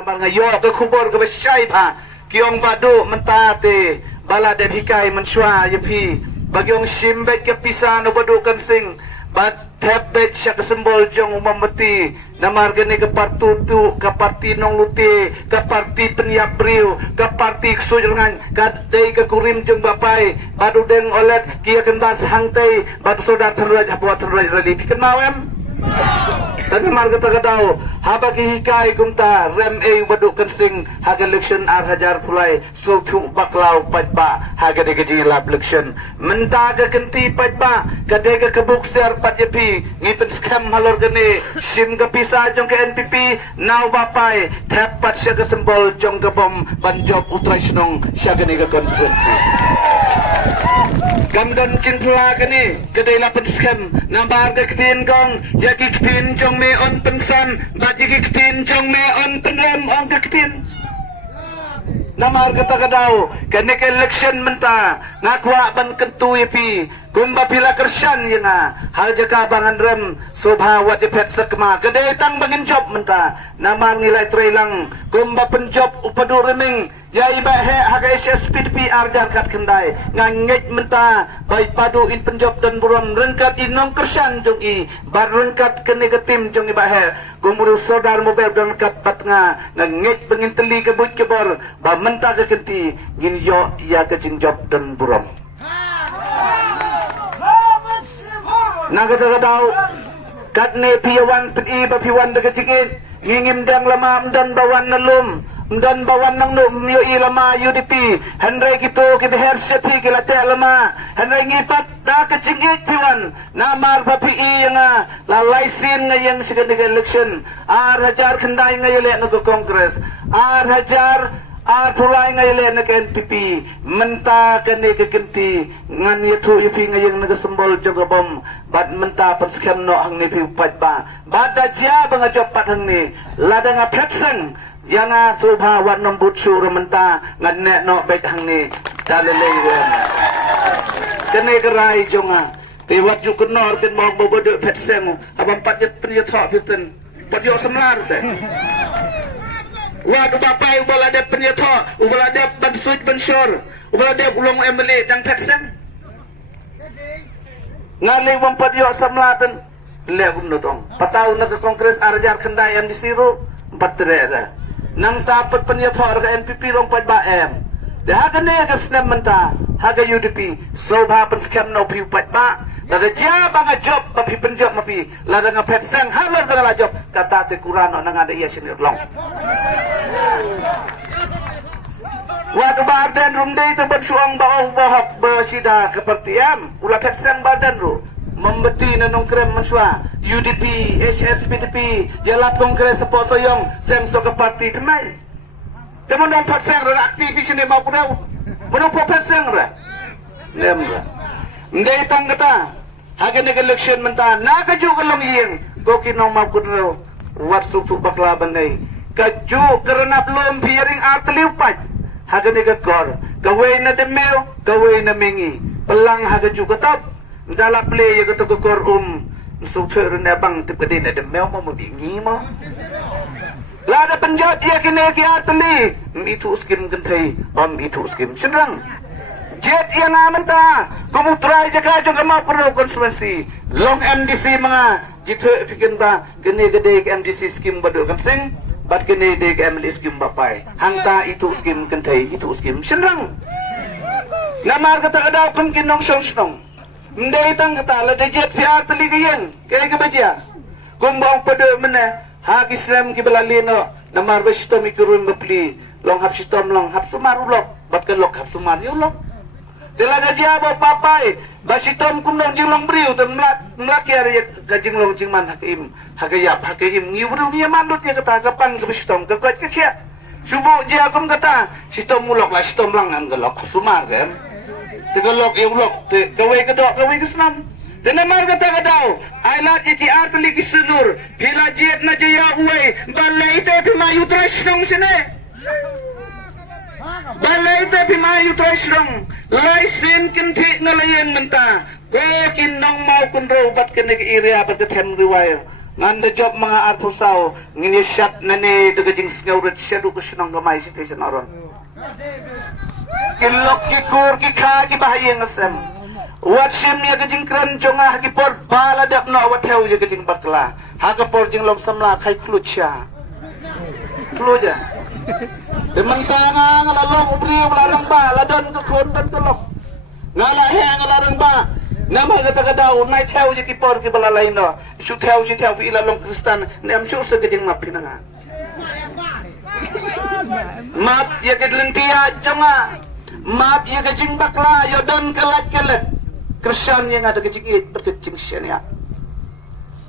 Ngayo ke kubur ke besyai pa kiong badu mentate bala de hikai mensua yepi bagi ong simbet ke pisan badu kan sing bat tebet syak sembol jong umamati namar gene ke partutu ke parti nong lute ke parti peniap briu ke parti kesujangan kadai ke kurim jong bapai badu deng olet kia kendas hangtai batu saudara terlaj buat terlaj rali pikan mawem dan marga tagadao habagi hikai kumta rem badu kensing haga election hajar pulai sultu baklau patba haga de gaji lab election menta ga kenti patba kadega kebuk ser patjepi ngipin scam halor gane sim ga pisa jong ke NPP now bapai tepat syaga sembol jong ga bom banjob utraisnong syaga ne ga konferensi gamdan cingpula gani kedai lapan scam nambar ga ktin gong ya ktin jong me on pensan bagi ktin jong me on penrem on ktin namar kata kadau kene ke election menta ngakwa ban kentu yepi kumba pila kersan yenga hal jaka bangan rem sobha wat epet sekma kedai tang bangin job menta namar nilai trailang kumba penjob upadu reming ya iba he haga SSPDP arjar kat kendai ngangit menta baik padu in penjob dan buram rengkat inong kersan jong i bar rengkat kene ke tim jong iba he gumuru sodar mobil dan kat patnga ngangit penginteli kebut kebor ba menta ke kenti ngin yo ya ke job dan buram nagadagadaw katne piyawan peti ba piwan daga jingit ngingim dang lama mdan bawan nalum mdan bawan nang num yo ilama UDP henry kito kita herseti kilate lama henry ngipat da ka jingit piwan namar ba pi nga lalaisin ngayang siganiga election hajar kendai ngayele no kongres hajar tulay ngayon na NPP menta kani kekenti ngan yatu yupi ngayang nagasembol jogabom bad menta penskam no hang ni piupat ba bada jia banga jopat hang ni lada nga petseng yana subha wan nombut syur menta ngan ne no bet hang ni dalilay wen kani kerai jonga tiwat yu kenor ken mau bobodo petseng abang patjet penyethok piten patyo semlar te wadu bapai ubala de penyeto ubala de bansuj bensor ubala de ulong emeli dang peksen ngali wong padyo samlatan le gumno tong pataw na ka kongres arjar kendai MDC ro patre nang tapat penyeto ka NPP rong padba em de haga ne ka snem menta haga UDP so ba pen scam no pi padba daga ja banga job papi penjob mapi lada nga petseng halor daga job kata te kurano nang ada iya sinir long wadu badan rumdai tu bersuang bawah bahak bersida kepertian ulah petseng badan ru membeti nanong krem mensua UDP SSPDP yalap kongres sepok soyong semso ke parti temai temu nong petseng ra aktivis ini mau pudau menung petseng ra nemra ndai tang kata hagen election menta naga juga long yeng goki nong mau kudau wat sutu baklaban nei kaju karena belum piring arteliupat hagen gor gawai na demel gawai na mingi pelang haga juga top dalap play ya ketu gor sutu na bang tip gede na demel mau bingi mau lada penjat ya kene ki arteli itu skim kentai itu skim senang jet yang amenta kumutrai jaka jong mau perlu konsumensi long MDC mga jitu fikin ba gene gede MDC skim badu kan sing bat kene de ML skim bapai hangta itu skim kentai itu skim senang namar kata kadaw kun kinong song ndai tang kata la de jet fiar teli gayen kaya ke baja kumbang padu mena hak Islam ki belalino namar bestom ikurun bepli long hap sitom long hap sumaru lok bat kan lok hap sumar yu lok delaga jabo papai basitom kumnong jing long briu tem mlaki ari gajing long jing man hakim hakim ngibru ni mandut ya kata kapan ke basitom ke kot ke sia subuh je akum kata sitom mulok la sitom lang an gelok sumar kan tegelok e ulok te gawe kedok gawe kesnam tenamar kata kadau ailat iki artli kisunur bila jet na jaya uwe balai te pimayu trasnong sine balai te pimayu trasnong laisin kinti ngalayan menta ko kinong mau kunro bat kene area bat kethem riwaya Nganda job mga arpusaw, ngini shot na ni dagajing ngawrat siya do ko sinong gamay si Taysan Aron. Kilok kikur kika kibahayang asam. Wat sim ya gajing kran jonga hakipor bala dap no wat heu ya gajing bakla. Hakapor jing lom samla kai klucha. Kluja. Temantanga ngalalong ubri ngalarang ba ladon ko kon dan kelok. Ngalahe ngalarang ba. Nama kata daw nai theo je kipor ki balalai no su theo ila long kristan nem su se gajing map pinanga map ya kedlentia jonga map ya gajing bakla yo don kelat kristan yang ada gajing it berkecing siania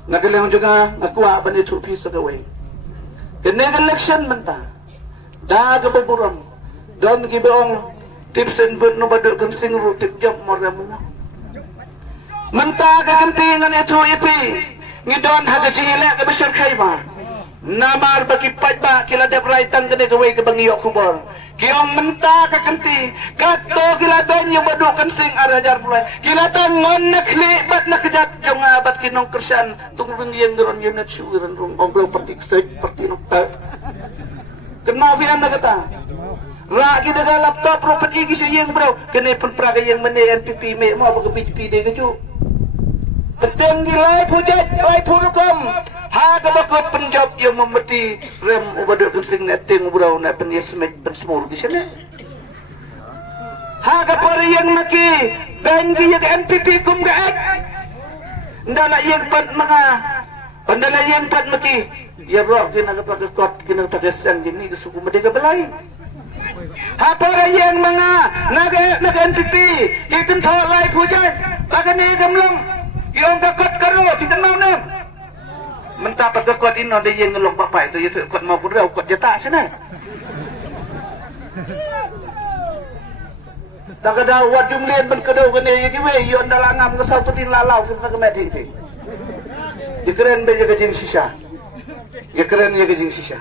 ngageleng juga ngakua bani tu pi sagawai kene election menta da ke beburam don ki beong tips and but no baduk kensing ru tip job moramu Menta kegentingan itu ipi ngidon haga jingilek ke besar khaima namar bagi pajba kila dep raitang kene gawai ke bangiyok kubor kiong menta kegenti kato kila don yang badukan sing arajar pulai kila tan ngon nakli bat nakjat jonga bat kinong kersan tungrung yang geron unit syuran rung onglo pertik sej perti nokta kenapa anda kata Lagi dengan laptop rupat igi sayang bro kene pun praga yang mene NPP me mau ke BJP de keju Penting di live hujat, live hukum. Haga bakal penjawab yang memeti rem ubaduk pusing netting bro nak penyesmet pensemur di sana. Haga para yang maki banggi yang NPP kum gaat. Ndala yang pat mga, ndala yang pat maki. Ya bro, kena kata kot, kena kata kesan gini kesuku mereka belai. Ha para yang mga naga NPP, kita thol live hujat, bagani gamlong. Yung kakot karo, kita mau nem. Mentapa kakot ino ada yang ngelong bapak itu, itu kot mau kurau, kot jatah sana. Tak ada wat jumlian ben kedau kene iki we yo ndalangam ke sautin lalau ke kemedi iki. Dikeren be jaga jing sisa. Dikeren jaga jing sisa.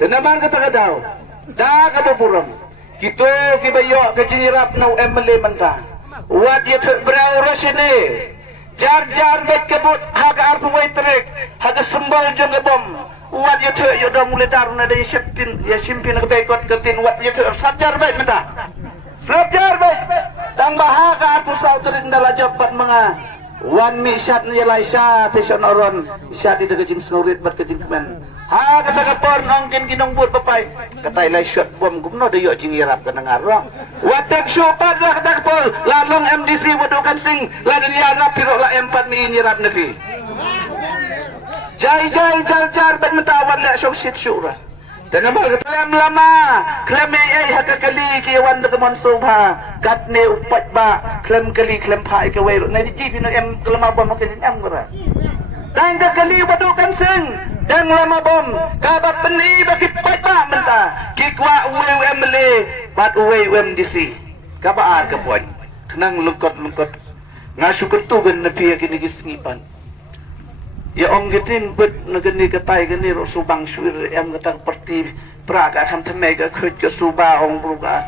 Tenaman kata kadau. Da ka puram. Kito kibayo ke jinirap nau emle menta. Wat ye brau rosine. Jar bet kebut haga arpu waitrek haga sembal jeng bom wat ye the yo do mulai daruna de septin ya simpin ke bekot ketin wat ye the sajar bet menta sajar bet tang bahaga arpu sau terik ndala jabat mga wan mi syat ni laisa teson oron syat di degajing snurit bat kejing kemen haga taga por nongkin kinong bud papai katai lai syat bom gumno de yo jing irap kana ngaro watek syupat lah kata pol lalong MDC wadukan sing ladan yana piro la M4 mi nyirap nabi jai jar bet mentawan la syok sit syura dan nama klaim lama klaim ai haka kali ki wan de mon sobha katne upat ba klaim kali klaim phai ke wei na ji pin em kelama bom ke em gora dan kali wadukan sing dan lama bom kabat peni bagi patba menta kikwa UMLE bat UMDC kabaar kapuan kenang lengkot ngasukur tu gan napi kini gisngipan ya om gitin bet negeni katai geni ro subang suir em kata perti praga kan temega khut ke suba ong bruga